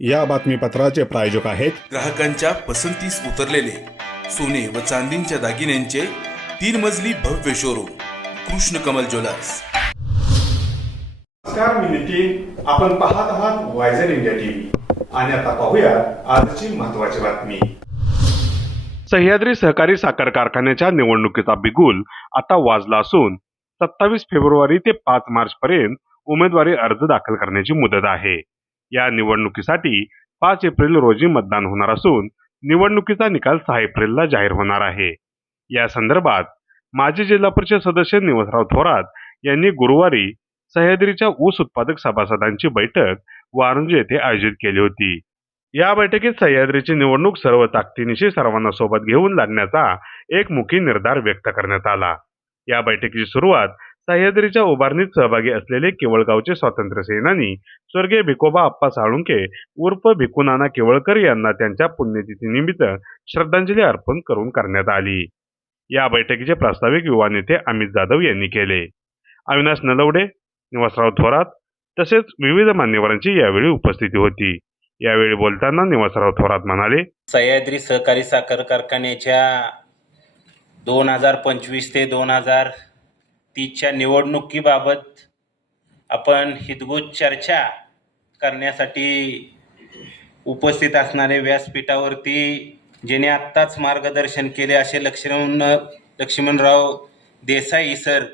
या बातमीपत्राचे प्रायोजक आहेत ग्राहकांच्या पसंतीस उतरलेले सोने व चांदींच्या दागिन्यांचे तीन मजली भव्य शोरूम कृष्ण कमल ज्वेलर्स. नमस्कार मी नितीन. आपण पाहत आहात वायझर इंडिया टीव्ही आणि आता पाहूया आजची महत्वाची बातमी. सह्याद्री सहकारी साखर कारखान्याच्या निवडणुकीचा बिगुल आता वाजला असून सत्तावीस फेब्रुवारी ते पाच मार्च पर्यंत उमेदवारी अर्ज दाखल करण्याची मुदत आहे. या निवडणुकीसाठी पाच एप्रिल रोजी मतदान होणार असून निवडणुकीचा निकाल सहा एप्रिलला जाहीर होणार आहे. या संदर्भात माजी जिल्हा परिषद सदस्य निवसराव थोरात यांनी गुरुवारी सह्याद्रीच्या ऊस उत्पादक सभासदांची बैठक वारुंजे येथे आयोजित केली होती. या बैठकीत सह्याद्रीची निवडणूक सर्व ताकदीनिशी सर्वांना सोबत घेऊन लढण्याचा एकमुखी निर्धार व्यक्त करण्यात आला. या बैठकीची सुरुवात सह्याद्रीच्या उभारणीत सहभागी असलेले केवळगावचे स्वातंत्र्य सेनानी स्वर्गीय भिकोबा आप्पा साळुंके उर्फ भिकुनाना केवळकर यांना त्यांच्या पुण्यतिथीनिमित्त श्रद्धांजली अर्पण करून करण्यात आली. या बैठकीचे प्रास्ताविक युवा नेते अमित जाधव यांनी केले. अविनाश नलवडे निवासराव थोरात तसेच विविध मान्यवरांची यावेळी उपस्थिती होती. यावेळी बोलताना निवासराव थोरात म्हणाले सह्याद्री सहकारी साखर कारखान्याच्या दोन हजार पंचवीस ते दोन हजार तिच्या निवडणुकीबाबत आपण हितगुज चर्चा करण्यासाठी उपस्थित असणारे व्यासपीठावरती ज्याने आत्ताच मार्गदर्शन केले असे लक्ष्मण लक्ष्मणराव देसाई सर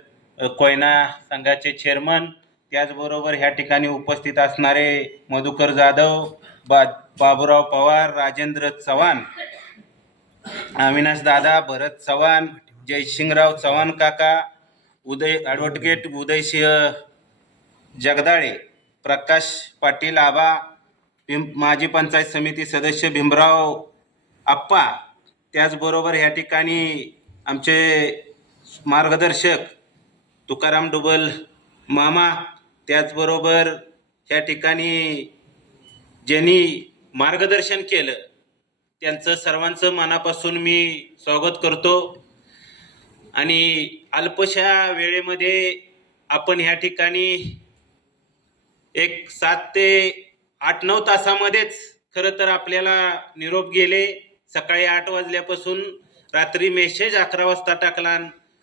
कोयना संघाचे चेअरमन त्याचबरोबर ह्या ठिकाणी उपस्थित असणारे मधुकर जाधव बा बाबूराव पवार राजेंद्र चव्हाण अविनाश दादा भरत चव्हाण जयसिंगराव चव्हाण काका उदय ॲडव्होकेट उदयसिंह जगदाळे प्रकाश पाटील आबा भीम माजी पंचायत समिती सदस्य भीमराव आप्पा त्याचबरोबर ह्या ठिकाणी आमचे मार्गदर्शक तुकाराम डुबल मामा. त्याचबरोबर ह्या ठिकाणी ज्यांनी मार्गदर्शन केलं त्यांचं सर्वांचं मनापासून मी स्वागत करतो. आणि अल्पशा वेळेमध्ये आपण ह्या ठिकाणी एक सात ते आठ नऊ तासामध्येच खरं तर आपल्याला निरोप गेले. सकाळी आठ वाजल्यापासून रात्री मेसेज अकरा वाजता टाकला.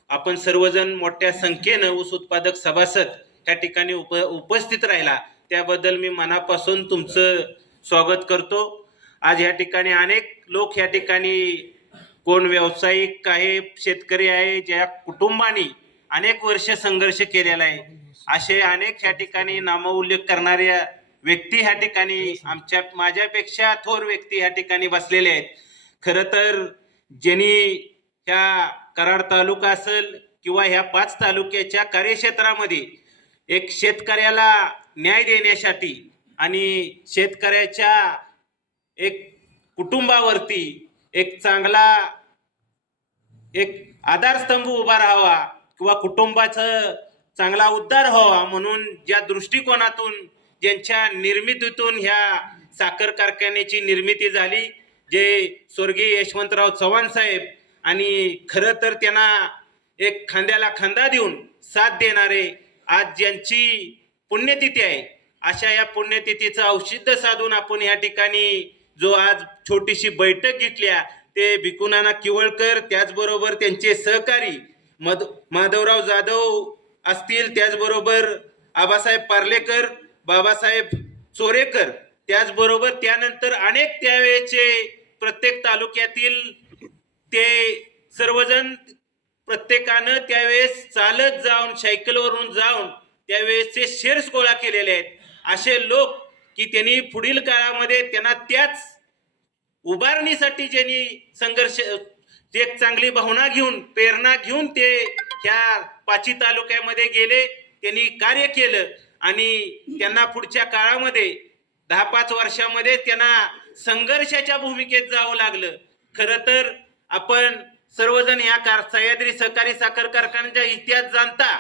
आपण सर्वजण मोठ्या संख्येनं ऊस उत्पादक सभासद ह्या ठिकाणी उप उपस्थित राहिला. त्याबद्दल मी मनापासून तुमचं स्वागत करतो. आज या ठिकाणी अनेक लोक या ठिकाणी कोण व्यावसायिक आहे शेतकरी आहे ज्या कुटुंबानी अनेक वर्ष संघर्ष केलेला आहे. असे अनेक ह्या ठिकाणी नामोल्लेख करणाऱ्या व्यक्ती ह्या ठिकाणी आमच्या माझ्यापेक्षा थोर व्यक्ती ह्या ठिकाणी बसलेले आहेत. खरं तर ज्यांनी ह्या कराड तालुका असेल किंवा ह्या पाच तालुक्याच्या कार्यक्षेत्रामध्ये एक शेतकऱ्याला न्याय देण्यासाठी आणि शेतकऱ्याच्या एक कुटुंबावरती एक चांगला एक आधारस्तंभ उभा राहावा किंवा कुटुंबाचं चांगला उद्धार व्हावा म्हणून ज्या दृष्टिकोनातून ज्यांच्या निर्मितीतून ह्या साखर कारखान्याची निर्मिती झाली जे स्वर्गीय यशवंतराव चव्हाण साहेब आणि खरं तर त्यांना एक खांद्याला खांदा देऊन साथ देणारे आज ज्यांची पुण्यतिथी आहे अशा या पुण्यतिथीचं औषध साधून आपण या ठिकाणी जो आज छोटीशी बैठक घेतल्या ते भिकुनाना किवळकर त्याचबरोबर त्यांचे सहकारी मध माधवराव जाधव असतील त्याचबरोबर आबासाहेब पार्लेकर बाबासाहेब चोरेकर त्याचबरोबर त्यानंतर अनेक त्यावेळेचे प्रत्येक तालुक्यातील ते सर्वजण प्रत्येकानं त्यावेळेस चालत जाऊन सायकलवरून जाऊन त्यावेळेसचे शेअर्स गोळा केलेले आहेत. असे लोक की त्यांनी पुढील काळामध्ये त्यांना त्याच उभारणीसाठी ज्यांनी संघर्ष एक चांगली भावना घेऊन प्रेरणा घेऊन ते ह्या पाची तालुक्यामध्ये गेले त्यांनी कार्य केलं आणि त्यांना पुढच्या काळामध्ये दहा पाच वर्षामध्ये त्यांना संघर्षाच्या भूमिकेत जावं लागलं. खरं तर आपण सर्वजण या कार सह्याद्री सहकारी साखर कारखान्याचा इतिहास जाणता.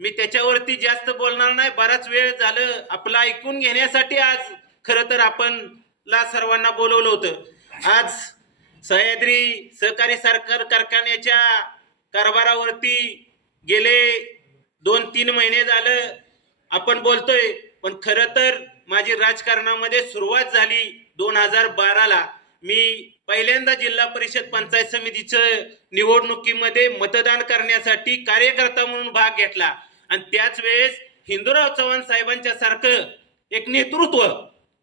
मी त्याच्यावरती जास्त बोलणार नाही. बराच वेळ झालं आपलं ऐकून घेण्यासाठी आज खरं तर आपण ला सर्वांना बोलवलं होतं. आज सह्याद्री सहकारी साखर कारखान्याच्या कारभारावरती गेले दोन तीन महिने झालं. आपण बोलतोय पण खरं तर माझी राजकारणामध्ये सुरुवात झाली दोन हजार बाराला. मी पहिल्यांदा जिल्हा परिषद पंचायत समितीचं निवडणुकीमध्ये मतदान करण्यासाठी कार्यकर्ता म्हणून भाग घेतला. आणि त्याच वेळेस हिंदूराव चव्हाण साहेबांच्या सारखं एक नेतृत्व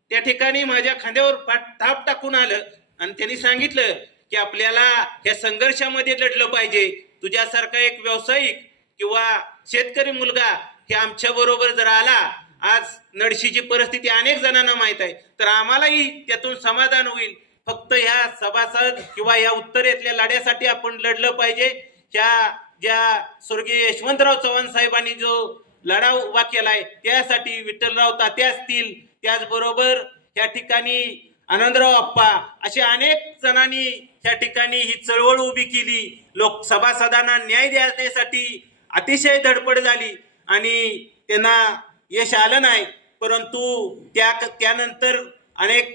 त्या ठिकाणी माझ्या खांद्यावर पाट- थाप टाकून आलं. आणि त्यांनी सांगितलं की आपल्याला या संघर्षामध्ये लढलं पाहिजे. तुझ्यासारखा एक व्यावसायिक किंवा शेतकरी मुलगा हे आमच्या बरोबर जर आला आज नडशीची परिस्थिती अनेक जणांना माहीत आहे. तर आम्हालाही त्यातून समाधान होईल. फक्त ह्या सभासद किंवा या उत्तरेतल्या लढ्यासाठी आपण लढलं पाहिजे. ह्या ज्या स्वर्गीय यशवंतराव चव्हाण साहेबांनी जो लढा उभा केलाय त्यासाठी विठ्ठलराव तात्या असतील. त्याचबरोबर या ठिकाणी आनंदराव अप्पा असे अनेक जणांनी त्या ठिकाणी ही चळवळ उभी केली. लोक सभासदांना न्याय देण्यासाठी अतिशय धडपड झाली आणि त्यांना यश आलं नाही. परंतु त्या त्यानंतर अनेक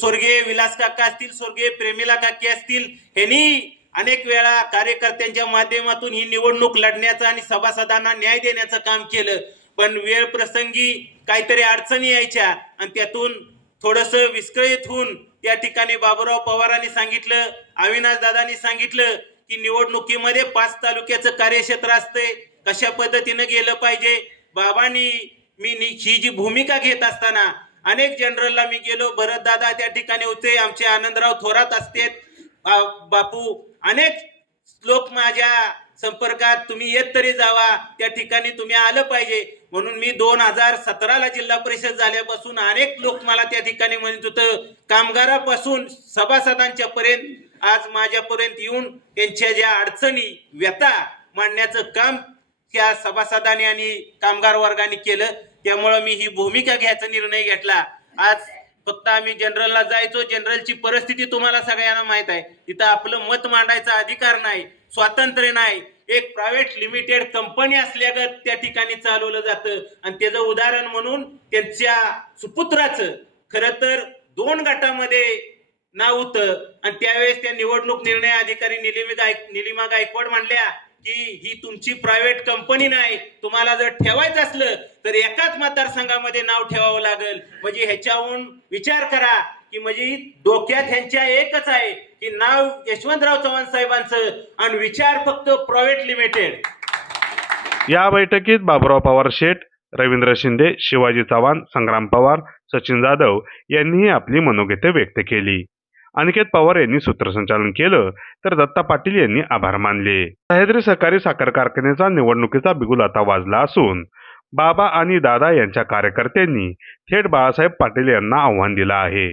स्वर्गीय विलास काका असतील स्वर्गीय प्रेमिला काकी असतील ह्यांनी अनेक वेळा कार्यकर्त्यांच्या माध्यमातून ही निवडणूक लढण्याचं आणि सभासदांना न्याय देण्याचं काम केलं. पण वेळ प्रसंगी काहीतरी अडचणी यायच्या आणि त्यातून थोडस विस्कळीत होऊन त्या ठिकाणी बाबूराव पवारांनी सांगितलं अविनाश दादांनी सांगितलं की निवडणुकीमध्ये पाच तालुक्याचं कार्यक्षेत्र असते कशा पद्धतीनं गेलं पाहिजे? बाबांनी मी ही जी भूमिका घेत असताना अनेक जनरलला मी गेलो. भरत दादा त्या ठिकाणी होते आमचे आनंदराव थोरात असते बा- बापू अनेक लोक माझ्या संपर्कात तुम्ही येत तरी जावा. त्या ठिकाणी तुम्ही आलं पाहिजे. म्हणून मी दोन हजार सतराला जिल्हा परिषद झाल्यापासून अनेक लोक मला त्या ठिकाणी म्हणत होतं कामगारापासून सभासदांच्या पर्यंत आज माझ्यापर्यंत येऊन त्यांच्या ज्या अडचणी व्यथा मांडण्याचं काम त्या सभासदांनी आणि कामगार वर्गाने केलं. त्यामुळं मी ही भूमिका घ्यायचा निर्णय घेतला. आज फक्त आम्ही जनरलला जायचो. जनरलची परिस्थिती तुम्हाला सगळ्यांना माहीत आहे. तिथं आपलं मत मांडायचा अधिकार नाही स्वातंत्र्य नाही. एक प्रायव्हेट लिमिटेड कंपनी असल्यागत त्या ठिकाणी चालवलं जातं. आणि त्याचं उदाहरण म्हणून त्यांच्या सुपुत्राचं खरं तर दोन गटामध्ये नाव होतं. आणि त्यावेळेस त्या निवडणूक निर्णय अधिकारी निलिमी गाय निलिमा गायकवाड म्हणल्या की ही तुमची प्रायव्हेट कंपनी नाही तुम्हाला जर ठेवायचं असलं तर एकाच मतदारसंघामध्ये नाव ठेवावं लागेल. म्हणजे ह्याच्याहून विचार करा की म्हणजे डोक्यात ह्यांच्या एकच आहे की नाव यशवंतराव चव्हाण साहेबांचं आणि विचार फक्त प्रायव्हेट लिमिटेड या बैठकीत बाबुराव पवार शेठ रवींद्र शिंदे शिवाजी चव्हाण संग्राम पवार सचिन जाधव यांनीही आपली मनोगते व्यक्त केली. अनिकेत पवार यांनी सूत्रसंचालन केलं तर दत्ता पाटील यांनी आभार मानले. सह्याद्री सहकारी साखर कारखान्याचा निवडणुकीचा बिगुल आता वाजला असून बाबा आणि दादा यांच्या कार्यकर्त्यांनी थेट बाळासाहेब पाटील यांना आव्हान दिलं आहे.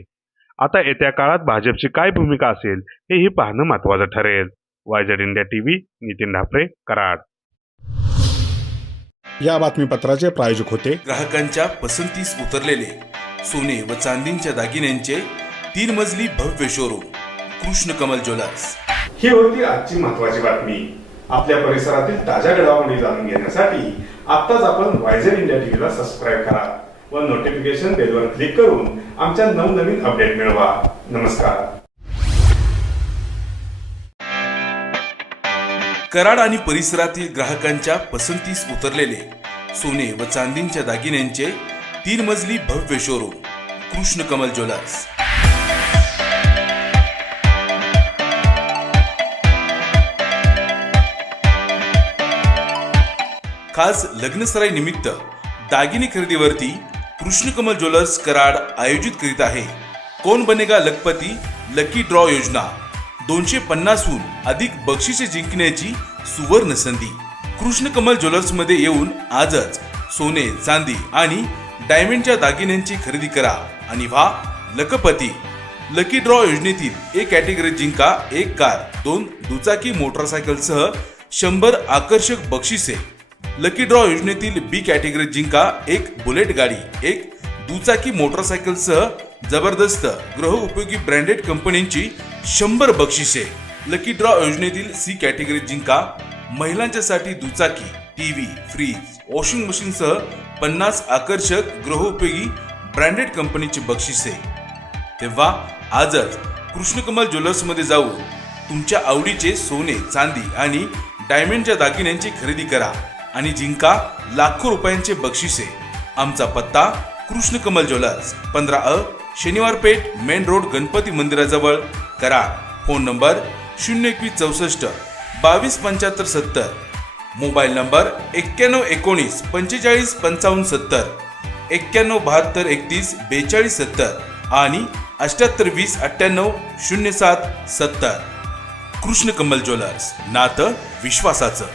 आता येत्या काळात भाजपची काय भूमिका असेल हेही पाहणं महत्वाचं ठरेल. Y Z India TV Nitin Dhapare Karad. या बातमीपत्राचे प्रायोजक होते. ग्राहकांच्या पसंतीस उतरलेले सोने व चांदींच्या दागिन्यांचे तीन मजली भव्य शोरूम कृष्ण कमल ज्वेलर्स. ही होती आजची महत्वाची बातमी. आपल्या परिसरातील ताज्या घडामोडी जाणून घेण्यासाठी आत्ताच आपण वायझर इंडिया टीव्हीला सबस्क्राईब करा. व नोटिफिकेशन बेलवर क्लिक करून आमच्या नवनवीन अपडेट मिळवा. नमस्कार. कराड आणि परिसरातील ग्राहकांच्या पसंतीस उतरलेले सोने व चांदींच्या दागिन्यांचे तीन मजली भव्य शोरूम कृष्ण कमल ज्वेलर्स. खास लग्नसराई निमित्त दागिने खरेदीवरती कृष्णकमल ज्वेलर्स कराड आयोजित करीत आहे. कोण बनेगा लखपती? लकी ड्रॉ योजना. दोनशे पन्नासहून अधिक बक्षिसे जिंकण्याची सुवर्ण संधी. कृष्णकमल ज्वेलर्समध्ये येऊन आजच सोने चांदी आणि डायमंडच्या दागिन्यांची खरेदी करा आणि व्हा लखपती. लकी ड्रॉ योजनेतील एक कॅटेगरी जिंका एक कार दोन दुचाकी मोटरसायकलसह शंभर आकर्षक बक्षिसे. लकी ड्रॉ योजनेतील बी कॅटेगरी जिंका एक बुलेट गाडी एक दुचाकी मोटरसायकलसह जबरदस्त गृहउपयोगी ब्रँडेड कंपन्यांची शंभर बक्षिसे. लकी ड्रॉ योजनेतील सी कॅटेगरी जिंका महिलांच्यासाठी दुचाकी टीव्ही फ्रीज वॉशिंग मशीनसह पन्नास आकर्षक गृहउपयोगी ब्रँडेड कंपनीची बक्षिसे. तेव्हा आजच कृष्णकमल ज्वेलर्समध्ये जाऊन तुमच्या आवडीचे सोने चांदी आणि डायमंडच्या दागिन्यांची खरेदी करा. आणि जिंका लाखो रुपयांचे बक्षिसे. आमचा पत्ता कृष्ण कमल ज्वेलर्स पंधरा अ शनिवार पेठ मेन रोड गणपती मंदिराजवळ. करा. फोन नंबर शून्य एकवीस चौसष्ट बावीस पंच्याहत्तर सत्तर. मोबाईल नंबर एक्क्याण्णव एकोणीस पंचेचाळीस पंचावन्न सत्तर. एक्क्याण्णव बहात्तर एकतीस बेचाळीस सत्तर. आणि अठ्याहत्तर वीस अठ्ठ्याण्णव शून्य सात सत्तर. कृष्ण कमल ज्वेलर्स नातं विश्वासाचं.